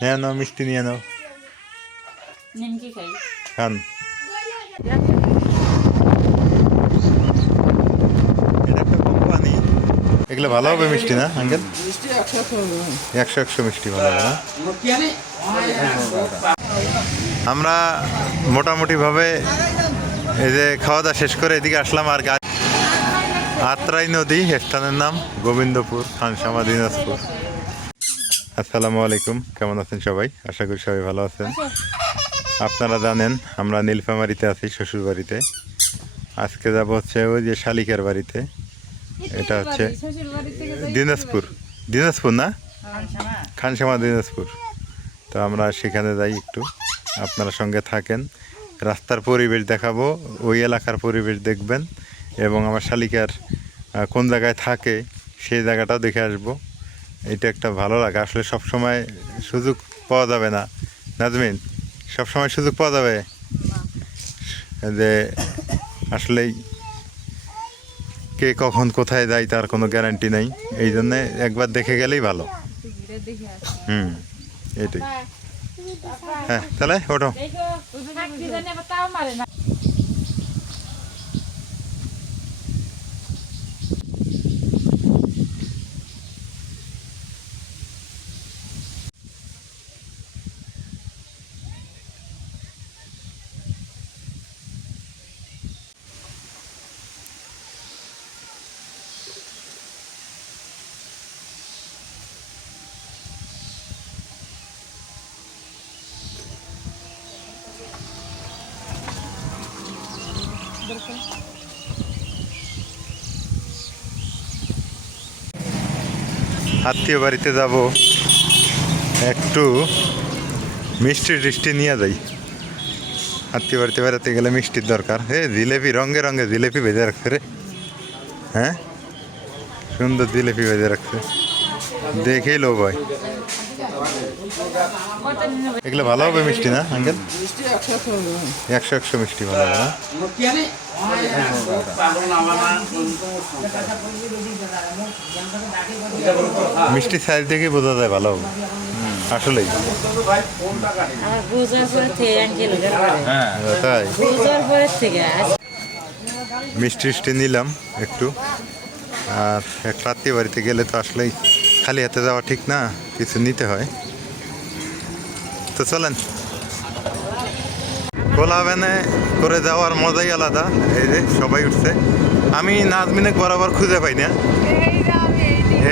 হ্যাঁ নাও, মিষ্টি নিয়ে নাও, নিমকি খাই। খান। এটা একটা কোম্পানি। এগুলো ভালো হবে মিষ্টি না আঙ্কেল? 100 মিষ্টি ভালো হবে না? আমরা মোটামুটিভাবে এই যে খাওয়া দাওয়া শেষ করে এদিকে আসলাম। আর আত্রাই নদী, স্থানের নাম গোবিন্দপুর, খানসামা, দিনাজপুর। আসসালামু আলাইকুম, কেমন আছেন সবাই? আশা করি সবাই ভালো আছেন। আপনারা জানেন আমরা নীলফামারীতে আছি, শ্বশুর বাড়িতে। আজকে যাব হচ্ছে ওই যে শালিকার বাড়িতে। এটা হচ্ছে দিনাজপুর, দিনাজপুর না, খানসামা, দিনাজপুর। তো আমরা সেখানে যাই একটু, আপনারা সঙ্গে থাকেন। রাস্তার পরিবেশ দেখাবো, ওই এলাকার পরিবেশ দেখবেন, এবং আমার শালিকার কোন জায়গায় থাকে সেই জায়গাটাও দেখে আসবো। এটা একটা ভালো লাগে আসলে, সবসময় সুযোগ পাওয়া যাবে না নাজমিন, সবসময় সুযোগ পাওয়া যাবে যে আসলেই কে কখন কোথায় যায় তার কোনো গ্যারান্টি নেই। এই জন্যে একবার দেখে গেলেই ভালো। এটাই। হ্যাঁ তাহলে ওঠো। আত্মীয় বাড়িতে যাব, একটু মিষ্টি টিষ্টি নিয়ে যাই। আত্মীয় বাড়িতে বেড়াতে গেলে মিষ্টির দরকার। জিলেপি, রঙে রঙে জিলেপি ভেজে রাখছে রে। হ্যাঁ, সুন্দর জিলেপি ভেজে রাখছে, দেখেই লোভ হয়। এগুলো ভালো হবে মিষ্টি না আঙ্কেল? 100 মিষ্টি ভালো হবে না? মিষ্টির সাইজ দেখে বোঝা যায় ভালো হবে আসলেই। তাই মিষ্টি টিষ্টি নিলাম একটু। আর একটা আত্মীয় বাড়িতে গেলে তো আসলেই খালি হাতে যাওয়া ঠিক না, কিছু নিতে হয়। তো চলেন, খোলা ভ্যানে করে যাওয়ার মজাই আলাদা। এই যে সবাই উঠছে, আমি নাজমিনে বরাবর খুঁজে পাই না।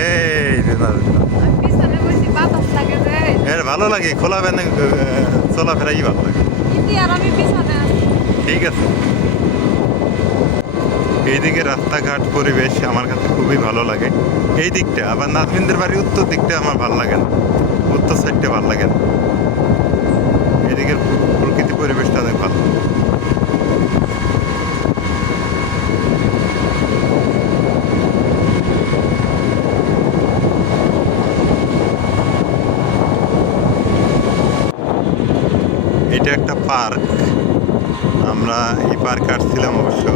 এই যে এর ভালো লাগে, খোলা ভ্যানে চলাফেরাই ভালো লাগে। ঠিক আছে, এইদিকে রাস্তাঘাট পরিবেশ আমার কাছে খুবই ভালো লাগে। এই দিকটা আবার নাজমিনদের বাড়ি উত্তর দিকটা আমার ভালো লাগে না, উত্তর সাইডটা ভালো লাগে না। এদিকের প্রকৃতি পরিবেশটা অনেক ভালো। এটা একটা পার্ক, আমরা এই পার্কে আসছিলাম অবশ্য।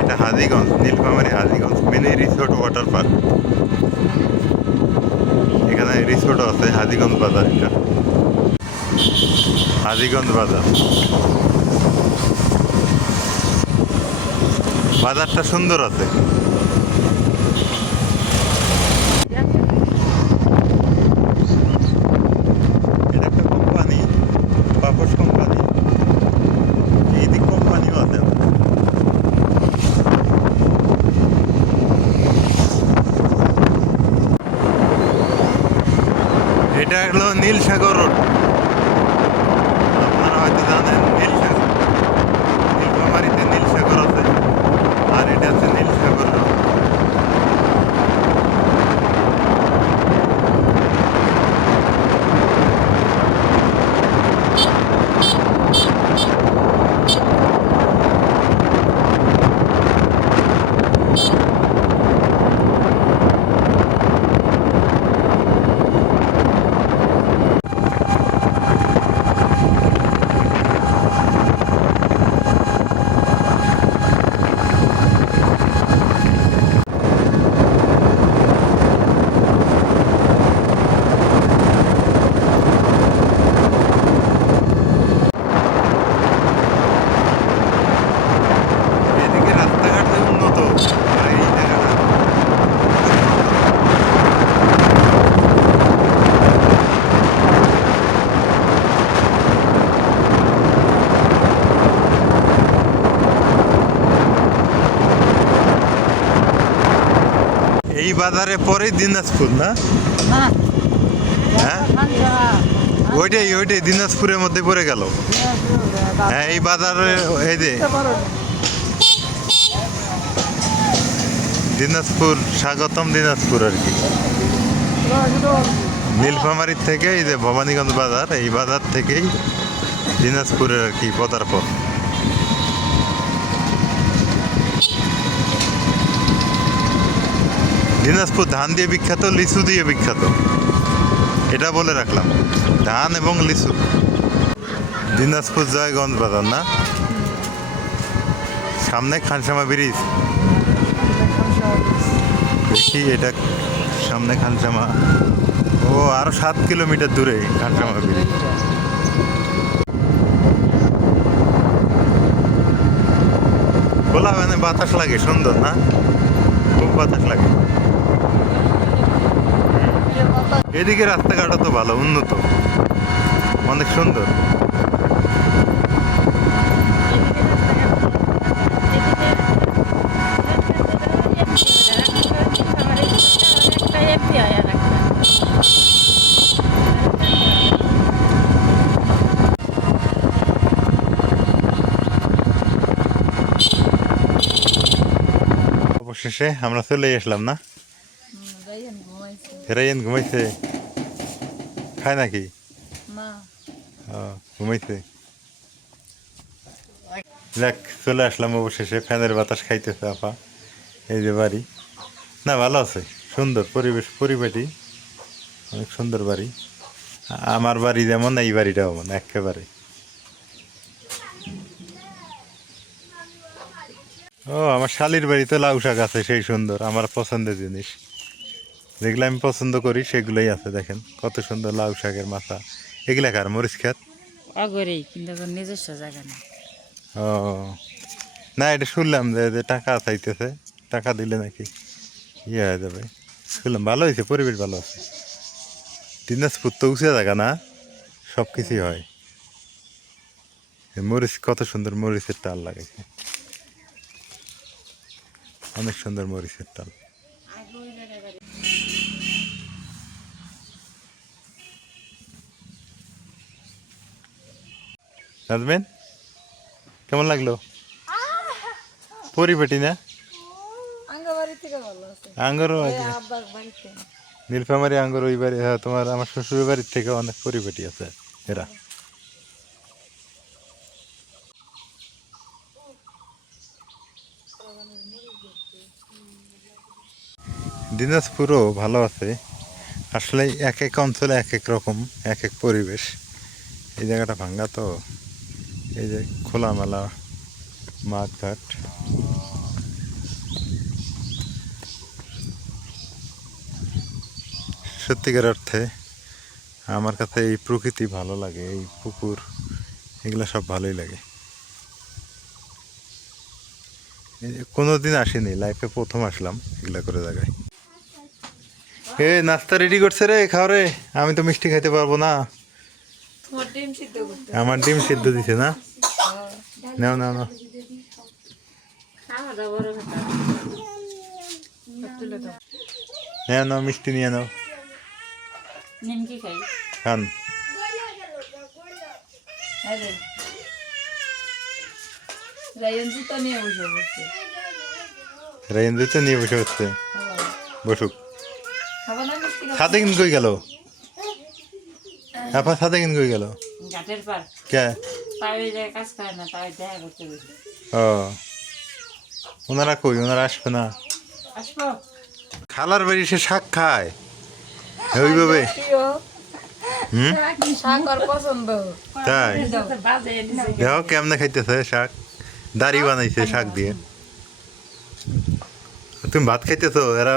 এটা Hajiganj, Nilphamari Hajiganj mini resort water park. এখানে রিসোর্টও আছে। হাজীগঞ্জ বাজার, এটা হাজীগঞ্জ বাজার। বাজারটা সুন্দর আছে। এটা একটা কোম্পানি, পাপোশ কোম্পানি। এইদিক কোম্পানিও আছে। এটা হলো নীলসাগর রোড, আপনারা হয়তো জানেন। নীলসাগর, নীলফামারীতে নীলসাগর আছে, আর এটা হচ্ছে নীলসাগর রোড। বাজারে পরেই দিনাজপুর না? না হ্যাঁ ওইটাই দিনাজপুরের মধ্যে পড়ে গেল। হ্যাঁ এই বাজারে এই যে দিনাজপুর, স্বাগতম দিনাজপুর আর কি। নীলফামারীর থেকে এই যে ভবানীগঞ্জ বাজার, এই বাজার থেকেই দিনাজপুরের আর কি পদার্পণ। দিনাজপুর ধান দিয়ে বিখ্যাত, লিচু দিয়ে বিখ্যাত, এটা বলে রাখলাম, ধান এবং লিচু। দিনাজপুর জয়গঞ্জ বাজার না? সামনে খানসামা ব্রিজ, দেখি এটা সামনে খানসামা। ও আরো 7 কিলোমিটার দূরে খানসামা ব্রিজ। খোলা মানে বাতাস লাগে, সুন্দর না? খুব বাতাস লাগে। এদিকে রাস্তাঘাটও তো ভালো, উন্নত, অনেক সুন্দর। অবশেষে আমরা চলে আসলাম না? হেরাইন ঘুমাইছে, খায় নাকি? ও, ঘুমাইছে। যাক, চলে আসলাম অবশেষে, ফ্যানের বাতাস খাইতেছে আপা। এই যে বাড়ি, না ভালো আছে, সুন্দর পরিবেশ, পরিপাটি, অনেক সুন্দর বাড়ি। আমার বাড়ি যেমন এই বাড়িটাও এমন একেবারে। ও আমার শালির বাড়ি তো লাউ শাক আছে, সেই সুন্দর, আমার পছন্দের জিনিস, যেগুলো আমি পছন্দ করি সেগুলোই আছে। দেখেন কত সুন্দর লাউ শাকের মাথা। এগুলা কার? মরিচ খেত? অগরেই, কিন্তু নিজস্ব জায়গা নেই। ও না, এটা শুনলাম যে টাকা চাইতেছে, টাকা দিলে নাকি ইয়ে হয়ে যাবে, শুনলাম। ভালো হয়েছে, পরিবেশ ভালো আছে। দিনাজপুর তো উঁচা জায়গা না, সব কিছুই হয়। মরিচ কত সুন্দর, মরিচের টাল লাগাইছে, অনেক সুন্দর মরিচের টাল। নাজমেন কেমন লাগলো? পরিপাটি না? আঙ্গরও নীলফামারী আঙ্গর ওই বাড়ি, হ্যাঁ তোমার আমার শ্বশুরের বাড়ির থেকে অনেক পরিপাটি আছে এরা। দিনাজপুরও ভালো আছে আসলে, এক এক অঞ্চলে এক এক রকম, এক এক পরিবেশ। এই জায়গাটা ভাঙ্গা তো, এই যে খোলামেলা মাঠঘাট। সত্যিকার অর্থে আমার কাছে এই প্রকৃতি ভালো লাগে, এই পুকুর এগুলো সব ভালোই লাগে। কোনোদিন আসিনি, লাইফে প্রথম আসলাম এগুলা করে জায়গায়। এ নাস্তা রেডি করছে রে, খাও রে। আমি তো মিষ্টি খাইতে পারবো না। আমার ডিম সিদ্ধ দিছে না? নাও নাও নাও। হ্যাঁ নাও, মিষ্টি নিয়ে নাও, নিমকি খাই। খান। রায়ন তো নিয়ে বসে বসছে। রাইন্দ্র তো নিয়ে বসে হচ্ছে, বসুক। খাবো না মিষ্টি? সাথে কিন কই গেল? আপা সাথে কিন কই গেল? ঘাটের পার কে? পায়ে যায়, কাজ করে না, তাই দেখা করতে বসে। ও ওনারা কই? ওনারা আসবে না? আসবো। খালার বাড়ি সে শাক খায় ওইভাবে? হুম, তাই দেখো কেমনে খাইতেছে শাক, দাড়ি বানাইছে শাক দিয়ে। তুমি ভাত খাইতেছো, এরা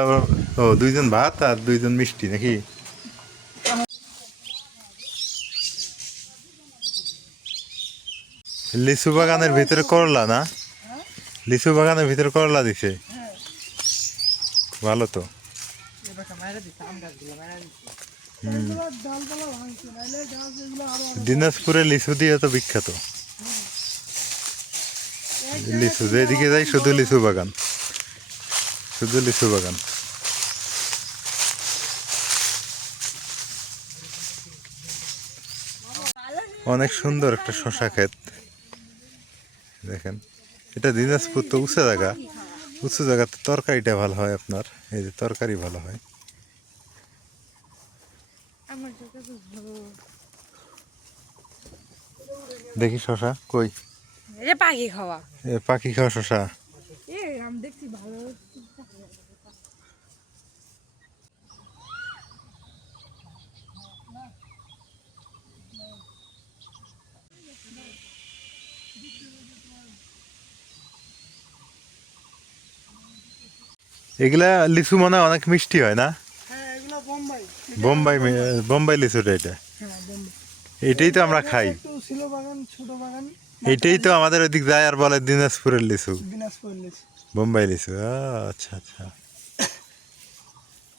ও দুইজন ভাত আর দুইজন মিষ্টি নাকি? লিচু বাগানের ভিতরে করলা না? লিচু বাগানের ভিতরে করলা দিছে, ভালো তো। দিনাজপুরে লিচু দিয়ে তো বিখ্যাত, লিচু যেদিকে যাই শুধু লিচু বাগান, শুধু লিচু বাগান। অনেক সুন্দর একটা শশা ক্ষেত দেখেন। এটা দিনাজপুর তো উঁচু জায়গা, উঁচু জায়গাতে তরকারিটা ভালো হয় আপনার, এই যে তরকারি ভালো হয়। দেখি শশা কই, এটা পাখি খাওয়া। এ পাখি খাওয়া শশা। আমি দেখছি ভালো। এগুলা লিচু মনে হয় অনেক মিষ্টি হয় না? হ্যাঁ এগুলো বোম্বাই। বোম্বাই লিচুটা এটা, হ্যাঁ বোম্বাই। এটাই তো আমরা খাই। একটু ছিল বাগান, ছোট বাগান। এটাই তো আমাদের ওদিক যায় আর বলে দিনাজপুরের লিচু, দিনাজপুর লিচু। বোম্বাই লিচু। আচ্ছা আচ্ছা,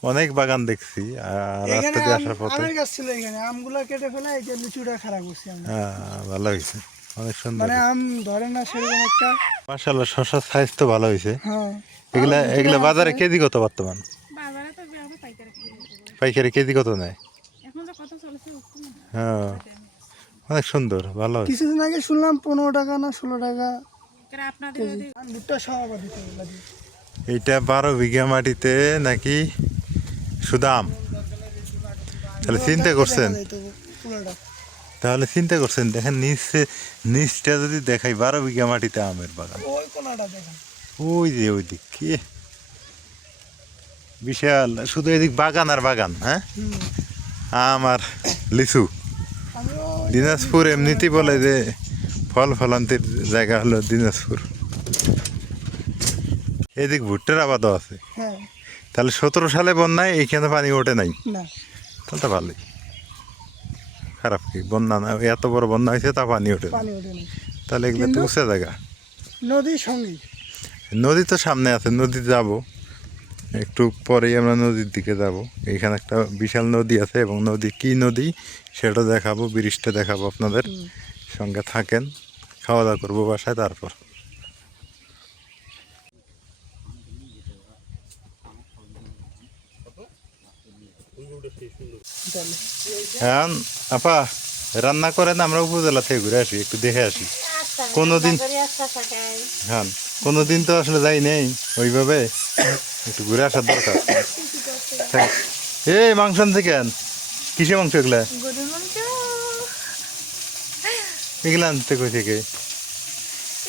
অনেক বাগান দেখছি আর রাস্তা এখানে দিয়ে আসার পথে। আমের গাছ ছিল, এখানে আমগুলো কেটে ফেলে এই যে লিচুটা খারাপ করছি আমরা। হ্যাঁ ভালো হয়েছে, অনেক সুন্দর। মানে আম ধরে না সেরকম একটা। মাশাআল্লাহ, শশার সাইজ তো ভালো হয়েছে। হ্যাঁ এগুলা এগুলা বাজারে কেজি কত বর্তমান? বাজারে তো বেশি পাইকারি কিনে। পাইকারি কেজি কত নেয়? এখন তো কত চলছে উঠতে না। হ্যাঁ অনেক সুন্দর, ভালো হয়েছে। কিছুদিন আগে শুনলাম 15 টাকা না 16 টাকা কেন আপনাদের কেজি। দুটো সভাপতি তো এগুলা দিয়ে। এইটা 12 বিঘা মাটিতে নাকি শুধু আম? তাহলে চিন্তা করছেন, দেখা যায় তো পুরোটা। তাহলে চিন্তা করছেন, দেখেন নিচটা যদি দেখাই 12 বিঘা মাটিতে আমের বাগান। ওই কোনাটা দেখেন। ওই যে ওই দিক কি বিশাল, শুধু এদিক বাগান আর বাগান। হ্যাঁ, হুম। আম আর লিচু। আমিও দিনাজপুর এমনিতেই বলে যে ফল ফলান্তির জায়গা হলো দিনাজপুর। এদিক ভুট্টার আবাদও আছে। হ্যাঁ তাহলে 17 সালে বন্যায় এইখানে পানি ওঠে নাই, না তাহলে তো ভালোই। খারাপ কি, বন্যা না, এত বড় বন্যা হয়েছে তা পানি ওঠে না, পানি ওঠে না। তাহলে এগুলো তো কিন্তু- উঁচা জায়গা। নদীর সঙ্গে নদী তো সামনে আছে, নদী যাব একটু পরেই, আমরা নদীর দিকে যাব। এইখানে একটা বিশাল নদী আছে এবং নদী কি নদী সেটা দেখাবো, ব্রিজটা দেখাবো আপনাদের। সঙ্গে থাকেন, খাওয়া দাওয়া করবো বাসায় তারপর। তাহলে হ্যাঁ আপা, রান্না করেন, আমরা উপজেলা থেকে ঘুরে আসি, একটু দেখে আসি। কোনোদিন হ্যাঁ, কোনোদিন তো আসলে যাই নেই ওইভাবে, একটু ঘুরে আসার দরকার। এই মাংস আনছে কেন? কিসে মাংস এগুলা? গরুর মাংস। এগুলা আনতে কই থেকে?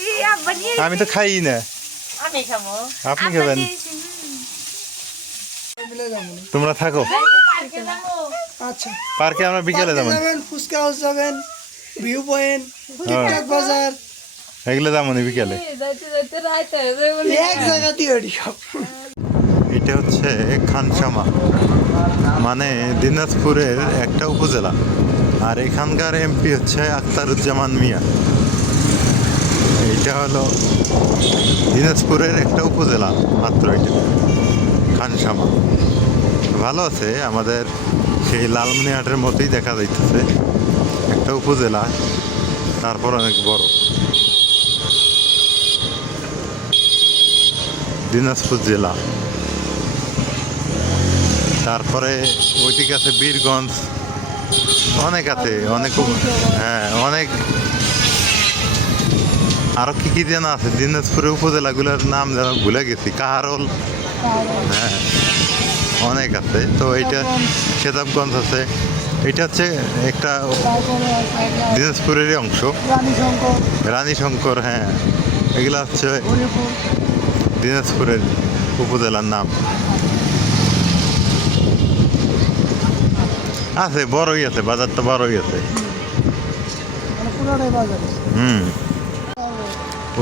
এই আব্বা নিয়ে আমি তো খাই না। আমি খাবো। আপনি খাবেন? মিলে যাবো না। তোমরা থাকো, পার্কে যাবো। আচ্ছা পার্কে আমরা বিকেলে যাবো। যাবেন, ফুচকা হাউস যাবেন, ভিউ পয়েন্ট, টিকটক বাজার, এগুলো যাবো না বিকেলে। যাইতে যাইতে রাইতে হয়ে যাবে বলে। এক জায়গা দিয়ে ওটি সব। এটা হচ্ছে খানসামা, মানে দিনাজপুরের একটা উপজেলা, আর এখানকার এমপি হচ্ছে আখতারুজ্জামান মিয়া। এটা হলো দিনাজপুরের একটা উপজেলা মাত্র, এটা খানসামা। ভালো আছে, আমাদের সেই লালমনিরহাটের মতোই দেখা যাইতেছে, একটা উপজেলা, তারপর অনেক বড়। দিনাজপুর জেলা, তারপরে ওইদিকে আছে বীরগঞ্জ, অনেক আছে, অনেক হ্যাঁ অনেক, আরো কি কি যেন আছে দিনাজপুরের উপজেলাগুলোর নাম যেন ভুলে গেছি, কাহারোল, হ্যাঁ অনেক আছে। তো এইটা সেতাবগঞ্জ আছে, এটা হচ্ছে একটা তারপরে আছে দিনাজপুরেরই অংশ। রানীশঙ্কর, রানী শঙ্কর, হ্যাঁ এগুলো হচ্ছে হরিপুর, দিনাজপুরের উপজেলার নাম। আছে, বড়ই আছে, বাজারটা বড়ই আছে। মানে পুরোটাই বাজার। হুম,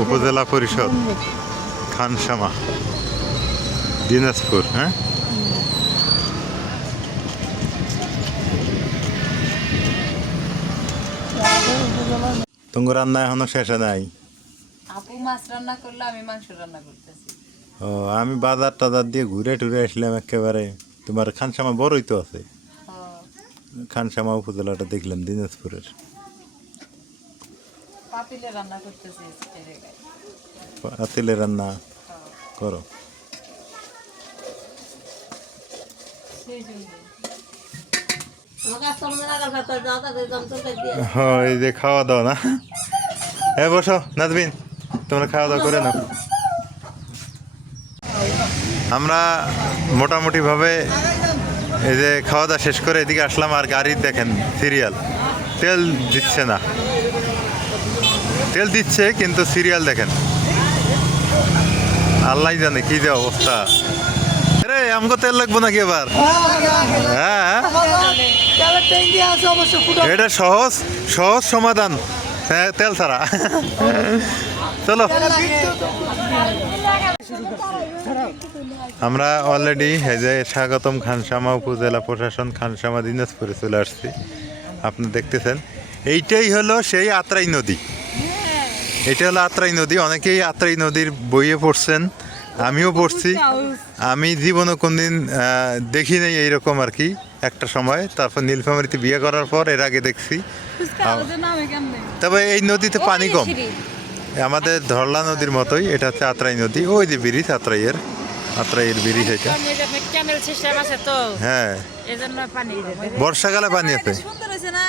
উপজেলা পরিষদ খানসামা, দিনাজপুর। হ্যাঁ, তোমার রান্না এখনো শেষে নাই? আপু মাছ রান্না করলে আমি মাংস রান্না করতেছি। ও, আমি বাজার টাজার দিয়ে ঘুরে টুরে আসলাম একেবারে। তোমার খানসামা বড়ই তো আছে, খানসামা উপজেলাটা দেখলাম দিনাজপুরের। পাতিলে রান্না করতেছি এই জায়গায়। পাতিলে রান্না করো? সেই জন্য হ্যাঁ এই যে খাওয়া দাওয়া না, হ্যাঁ বসো নাজবিন, তোমরা খাওয়া দাওয়া করে নাও। আমরা মোটামুটিভাবে এই যে খাওয়া দাওয়া শেষ করে এদিকে আসলাম, আর গাড়ির দেখেন সিরিয়াল, তেল দিচ্ছে না, তেল দিচ্ছে কিন্তু সিরিয়াল দেখেন, আল্লাহ জানে কি যে অবস্থা। রে আমাকে তেল লাগবো নাকি এবার? হ্যাঁ তেলের ট্যাঙ্কি আছে অবশ্য ফুটো। এটা সহজ সহজ সমাধান, হ্যাঁ তেল ছাড়া। চলো আমরা অলরেডি এই যে স্বাগতম খানসামা উপজেলা প্রশাসন খানসামা দিনাজপুরে চলে আসছি। আপনি দেখতেছেন এইটাই হলো সেই আত্রাই নদী, এটা হলো আত্রাই নদী। অনেকেই আত্রাই নদীর বইয়ে পড়ছেন, আমিও পড়ছি। আমি জীবনে কোনদিন দেখি নাই এইরকম আর কি একটা সময়। তারপর নীলফামারীতে বিয়ে করার পর এর আগে দেখছি। তবে এই নদীতে পানি কম, আমাদের ধরলা নদীর মতোই। এটা হচ্ছে আত্রাই নদী, ওই যে ব্রিজ আত্রাইয়ের ব্রিজ এটা। ক্যানেল সিস্টেম আছে তো, হ্যাঁ এজন্য পানি বর্ষাকালে পানি আছে। সুন্দর হয়েছে না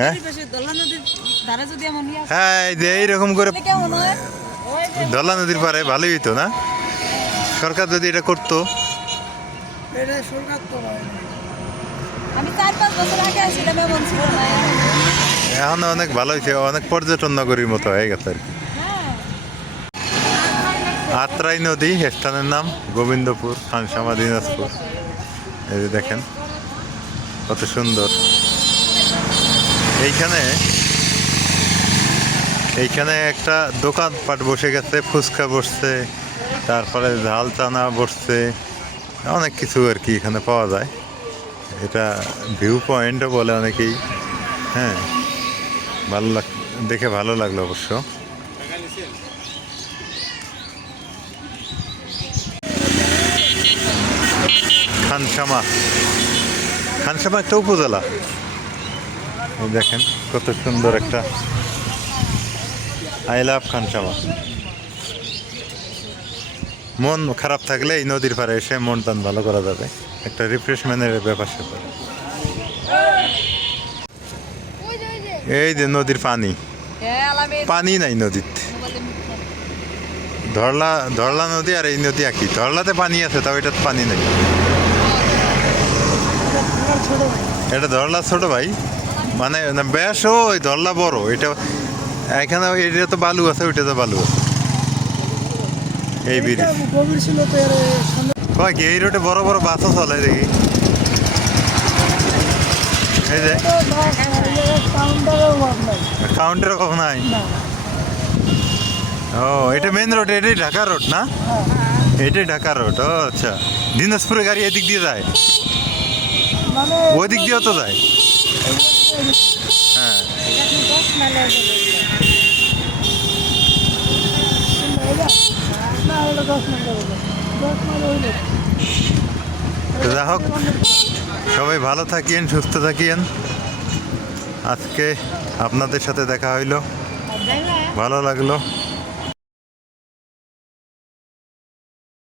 হ্যাঁ? দোলা নদীর ধারে যদি এমন হ্যাঁ এই যে এইরকম করে কেমন হয়? ধরলা নদীর পারে ভালোই হইতো না, সরকার যদি এটা করতো। এটা সরকার তো হয় না। আমি 4-5 বছর আগে আসছিলাম, এমন ছিল না। এখন অনেক ভালো হয়েছে, অনেক পর্যটন নগরীর মতো হয়ে গেছে আর কি। আত্রাই নদী, স্থানের নাম গোবিন্দপুর, খানসামা দিনাজপুর। এই যে দেখেন কত সুন্দর। এইখানে একটা দোকানপাট বসে গেছে, ফুচকা বসছে, তারপরে ঝাল চানা বসছে, অনেক কিছু আর কি এখানে পাওয়া যায়। এটা ভিউ পয়েন্টও বলে অনেকেই। হ্যাঁ দেখে ভালো লাগলো অবশ্য। খানসামা একটা উপজেলা। এই দেখেন কত সুন্দর একটা, আই লাভ খানসামা। মন খারাপ থাকলে এই নদীর পাড়ে এসে মন টান ভালো করা যাবে, একটা রিফ্রেশমেন্টের ব্যাপার স্যাপার। এই যে নদীর পানি নাই নদীতে। ধরলা নদী আর এই নদী একই, ধরলাতে পানি আছে, তাও এটাতে পানি নেই। এটা ধরলা ছোট ভাই, মানে বেশ ওই ধরলা বড়। এটা এখানে এটা তো বালু আছে, ওইটা তো বালু আছে। এই ব্রিজ গভীর ছিল তো এর কয় কি এই রোডে বড় বড় বাসও চলে দেখি। এই যে কাউন্টারের অভাব নাই। কাউন্টার কখন নাই। ও এটা মেন রোড, এটাই ঢাকা রোড না? এটাই ঢাকা রোড। ও আচ্ছা, দিনাজপুরে গাড়ি এদিক দিয়ে যায়, মানে ওই দিক দিয়েও তো যায়। হ্যাঁ না হলো 10 মিনিট হলো, 10 মাইল হইলো। তো যা হোক, সবাই ভালো থাকিয়েন, সুস্থ থাকিয়েন। আজকে আপনাদের সাথে দেখা হইলো, ভালো লাগলো।